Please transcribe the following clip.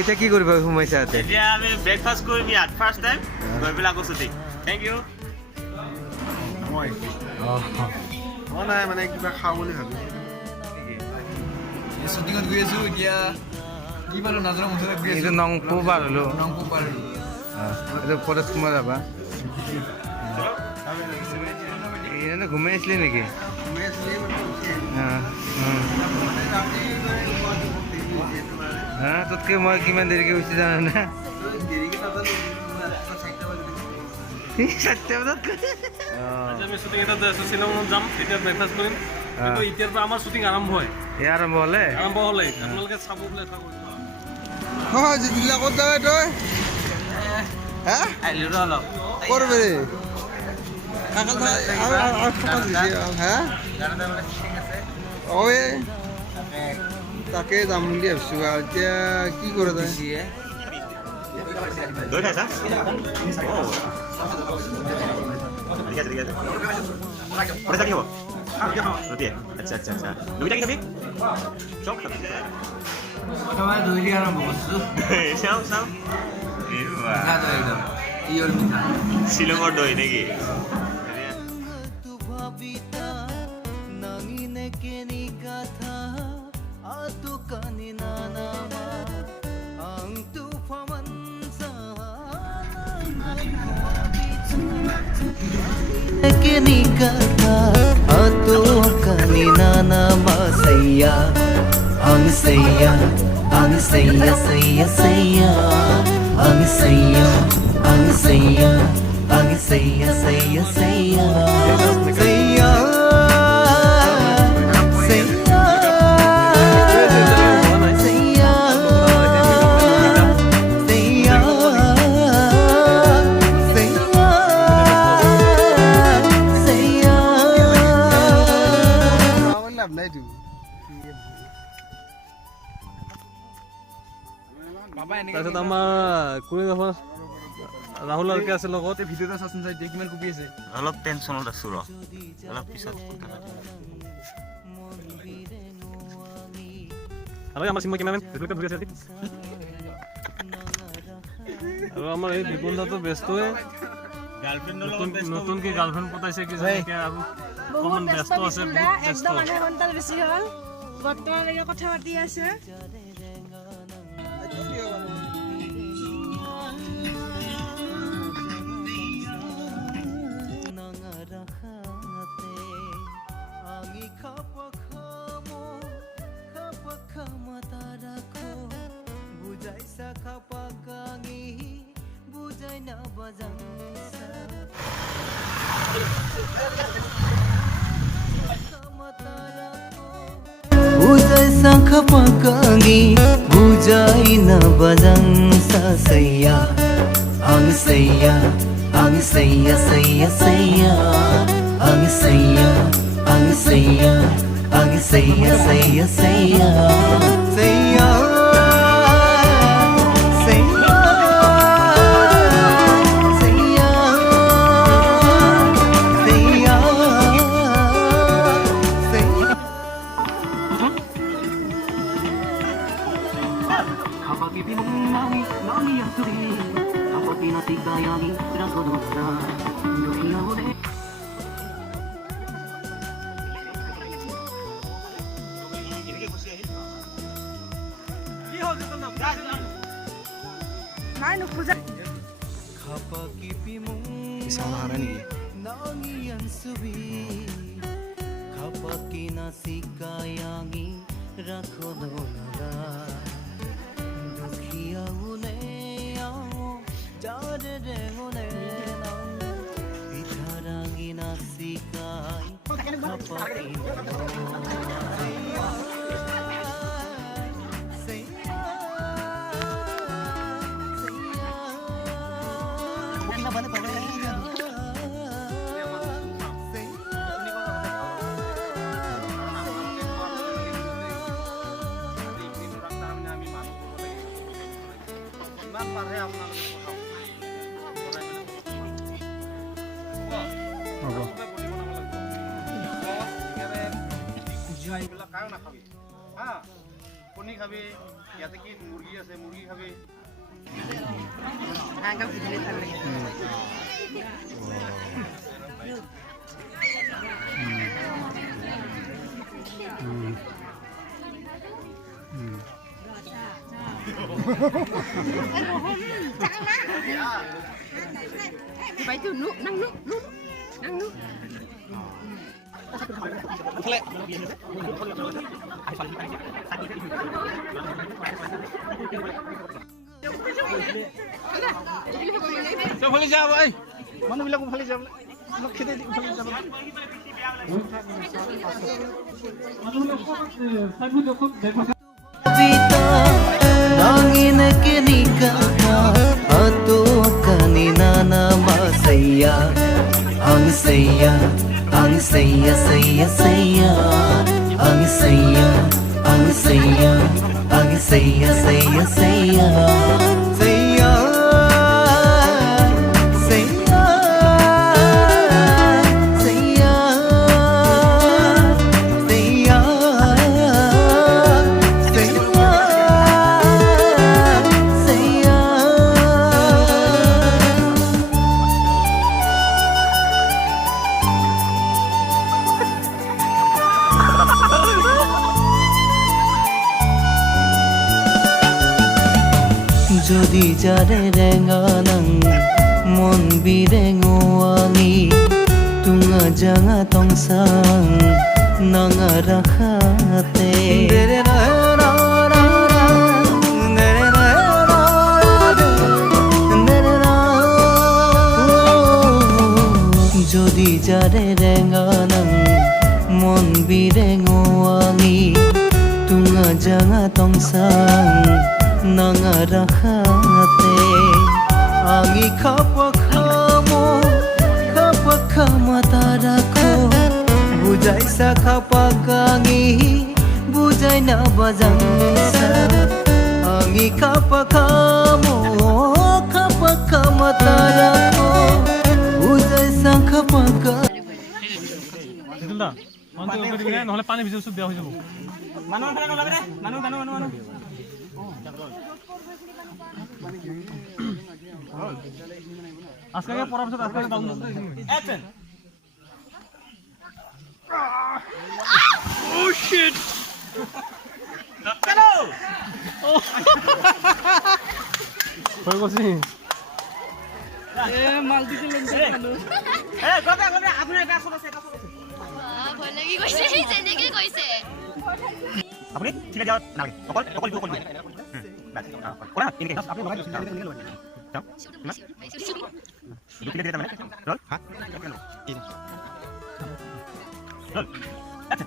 এতিয়া কি কৰিবা সোমাইছা এতিয়া আমি ব্ৰেকফাষ্ট কৰিম ইয়াত ফাৰ্ষ্ট টাইম গৈ পেলাই আকৌ শ্বুটিং থেংক ইউ মই নাই মানে কিবা খাওঁ বুলি ভাবিছোঁ শ্বুটিঙত গৈ আছোঁ এতিয়া কি পালো নাজানো মুঠতে গৈ আছোঁ নংপু পাৰ হ'লো এইটো ফটোত সোমাই যাবা এনে ঘুমাই আছিলি নেকি তোতকে মই কিমান দেৰিকে উঠি জানানে আমি শ্বুটিং এটা শ্বিলঙত যাম তেতিয়া ব্ৰেকফাষ্ট কৰিম কিন্তু এতিয়াৰ পৰা আমাৰ শ্বুটিং আৰম্ভ হয় আৰম্ভ হ'লে আপোনালোকে চাব বোলে জিলা ক'ত যাবে তই কৰবে তাকে যাম বুলি ভাবিছো আৰু এতিয়া কি কৰে তই শ্বিলঙৰ দৈ নেকি তাৰপিছত আমাৰ কোৰিঅ'গ্ৰাফাৰ ৰাহুল আৰকে আছে লগত ভিডিঅ'টা চাচোন চাই কিমান কপি আছে অলপ টেনশ্যনত আছো অলপ পিছত আৰু আমাৰ চিমা কেমেৰামেন ৰিফ্লেক্টৰ ধৰি আছে আৰু আমাৰ এই বিপুলদাটো ব্যস্তই নতুনকে গাৰ্লফ্ৰেণ্ড পতাইছে কি জানে আৰু অকমান ব্যস্ত আছে একদম আধা ঘণ্টাৰ বেছি হ'ল বৰ্তমানলৈকে কথা পাতি আছে Pakangi bujai na bajang sa saya ang saya saya saya ang saya saya saya saya নাই নুখোজা কণী খাবি ইয়াতে কি মুৰ্গী আছে মুৰ্গী খাবি ফালি যা ভাই মানুহবিলাকো ফালি যাব খেতে ফালি যাব Vita Nangin kinikaka Ato kanina na masaya Ang saya Ang saya saya saya Ang saya Ang saya Ang saya saya saya Saya Saya Saya Jodi jare renganang mon birengoangi tunga janga tongsang nanga rakhate Jodi jare renganang mon birengoangi tunga janga tongsang nanga rakhate angi khapakamo khapakamatara bujai sa khapakangi bujai na bajangsa angi khapakamo khapakamatara bujai sa khapaka দিদা মানুহ কৰি দিবি নহলে পানী ভিজা চুপ দিয়া হৈ যাব মানুহ ফালে নলাগে ৰে মানুহ আজকে পড়ার পিছত আজকে বাউন অ্যাকশন ও শিট চলো কই গছি এ মালতি চলেন চলো এ গদা আপনি এটা আসলে সেটা ভয় লাগি গৈছে যেনেকে কৈছে আপনি ঠিক যাও না অকল দুটো করবে বাস কোনা ইনকে আপনি লগাই দিন যাও দুটো দিতে মানে রোল হ্যাঁ রোল আচ্ছা